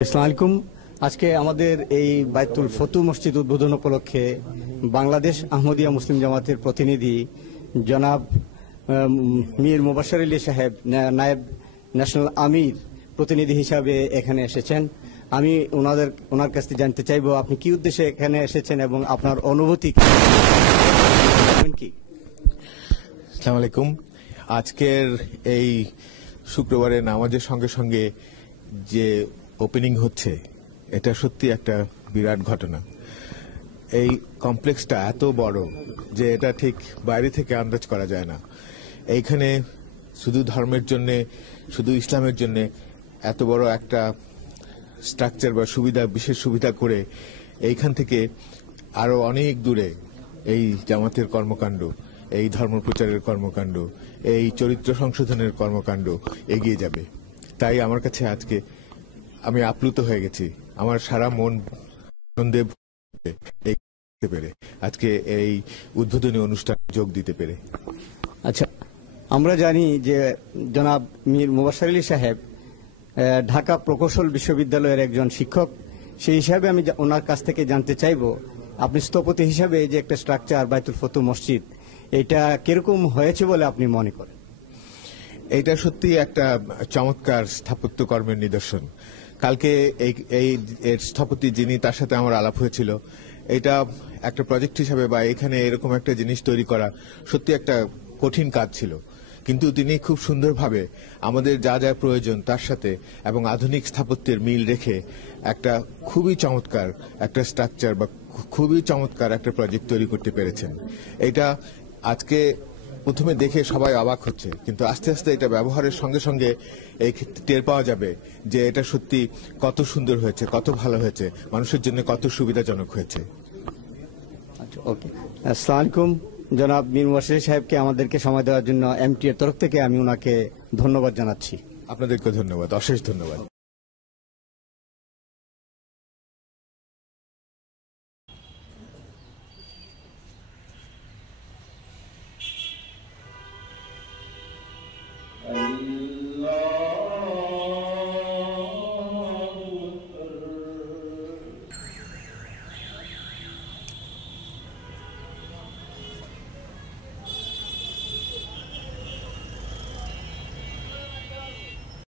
আসসালামু আলাইকুম। আজকে আমাদের এই বাইতুল ফতু মসজিদ উদ্বোধন উপলক্ষে বাংলাদেশ আহমদিয়া মুসলিম জামাতের প্রতিনিধি জনাব মীর মুবাশশির আলী সাহেব নায়েব ন্যাশনাল আমির প্রতিনিধি হিসাবে এখানে এসেছেন। আমি ওনার কাছ থেকে জানতে চাইবো আপনি কি উদ্দেশ্যে এখানে এসেছেন এবং আপনার অনুভূতি কি? আসসালামু আলাইকুম। আজকের এই শুক্রবারের নামাজের সঙ্গে সঙ্গে যে ওপেনিং হচ্ছে এটা সত্যি একটা বিরাট ঘটনা। এই কমপ্লেক্সটা এত বড় যে এটা ঠিক বাইরে থেকে আন্দাজ করা যায় না। এইখানে শুধু ধর্মের জন্য, শুধু ইসলামের জন্য এত বড় একটা স্ট্রাকচার বা সুবিধা, বিশেষ সুবিধা করে এইখান থেকে আরো অনেক দূরে এই জামাতের কর্মকাণ্ড, এই ধর্ম প্রচারের কর্মকাণ্ড, এই চরিত্র সংশোধনের কর্মকাণ্ড এগিয়ে যাবে। তাই আমার কাছে আজকে আমি আপ্লুত হয়ে গেছি। আমার সারা মন আনন্দে পেরে আজকে এই উদ্বোধনী অনুষ্ঠানে যোগ দিতে পেরে। আচ্ছা, আমরা জানি যে জনাব মীর মুবাশশির আলী সাহেব ঢাকা প্রকৌশল বিশ্ববিদ্যালয়ের একজন শিক্ষক। সেই হিসাবে আমি ওনার কাছ থেকে জানতে চাইবো আপনি স্থপতি হিসাবে এই যে একটা স্ট্রাকচার বাইতুল ফতু মসজিদ, এটা কিরকম হয়েছে বলে আপনি মনে করেন? এটা সত্যি একটা চমৎকার স্থাপত্য কর্মের নিদর্শন। কালকে এই স্থপতি যিনি, তার সাথে আমার আলাপ হয়েছিল। এটা একটা প্রজেক্ট হিসাবে বা এখানে এরকম একটা জিনিস তৈরি করা সত্যি একটা কঠিন কাজ ছিল, কিন্তু তিনি খুব সুন্দরভাবে আমাদের যা যা প্রয়োজন তার সাথে এবং আধুনিক স্থাপত্যের মিল রেখে একটা খুবই চমৎকার একটা স্ট্রাকচার বা খুবই চমৎকার একটা প্রজেক্ট তৈরি করতে পেরেছেন। এটা আজকে প্রথমে দেখে সবাই অবাক হচ্ছে, কিন্তু আস্তে আস্তে এটা ব্যবহারের সঙ্গে সঙ্গে এই ক্ষেত্রে টের পাওয়া যাবে যে এটা সত্যি কত সুন্দর হয়েছে, কত ভালো হয়েছে, মানুষের জন্য কত সুবিধাজনক হয়েছে। আচ্ছা, ওকে। আসসালামু আলাইকুম। জনাব মীর মুবাশশির সাহেবকে আমাদেরকে সময় দেওয়ার জন্য এমটি এর তরফ থেকে আমি ওনাকে ধন্যবাদ জানাচ্ছি। আপনাদেরকে ধন্যবাদ, অশেষ ধন্যবাদ।